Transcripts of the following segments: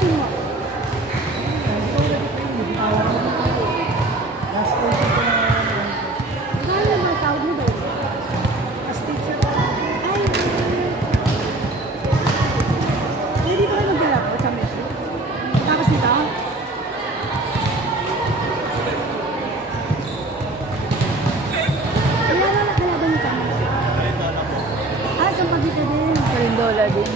Buhatin mo. Kaya mo, tawag mo ba yun? Ay, pwede ba kayo maglalap sa meso? Tapos dito? Wala na nakalaban nito. Ah, sa pagkita din. Karindola din.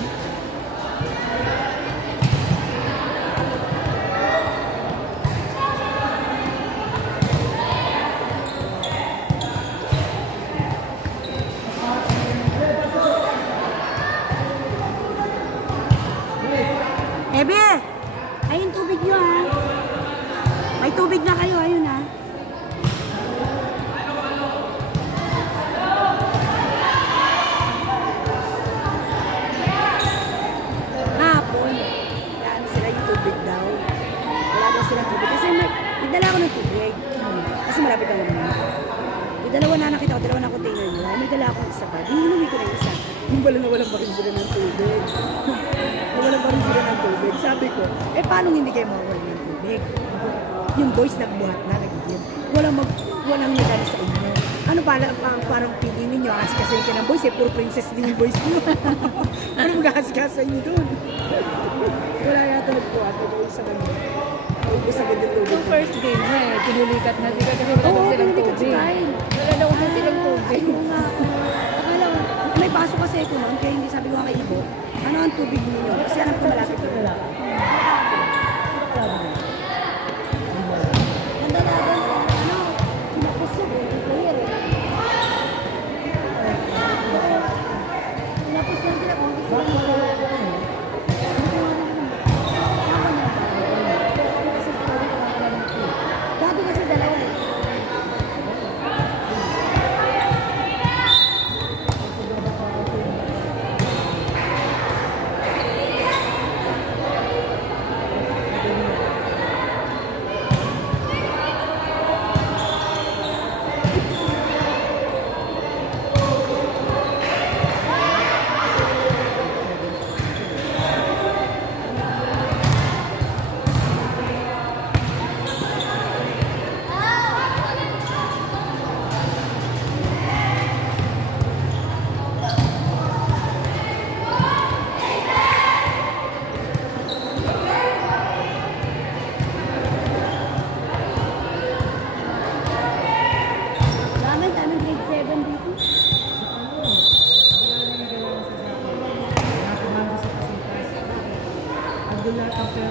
Ebe! Ayun tubig nyo ha. May tubig na kayo, ayun ha. Hapon, yan sila yung tubig daw. Wala daw silang tubig. Kasi may dala ako ng tubig. Kasi malapit ang naman. May dalawa na nakita ko, dalawa na container nila. May dala akong isa pa. Di inuwi ko na isa. Yung pala nawalan pa rin sila ng tubig. Nawalan pa rin sila ng tubig. Sabi ko, paano hindi kayo mawalan ng tubig? Yung boys nagbuhat na, nagiging. Walang nadali sa inyo. Ano parang pili ninyo, kasi ka ng boys, puro princess din yung boys nyo. Ano mag-aasikaso inyo doon? Wala yata nagbuhat, guys, sa kanila. Ubus agad yung tubig. Yung first game na pinulikat na sila kasi wala daw silang tubig. Wala daw silang tubig. Ayun nga. Akala ko, may baso kasi ako noon, kaya hindi sabi ko nga kay Ibo, ano ang tubig ninyo? Kasi alam ko malapit ko nila. Abdullah Apel,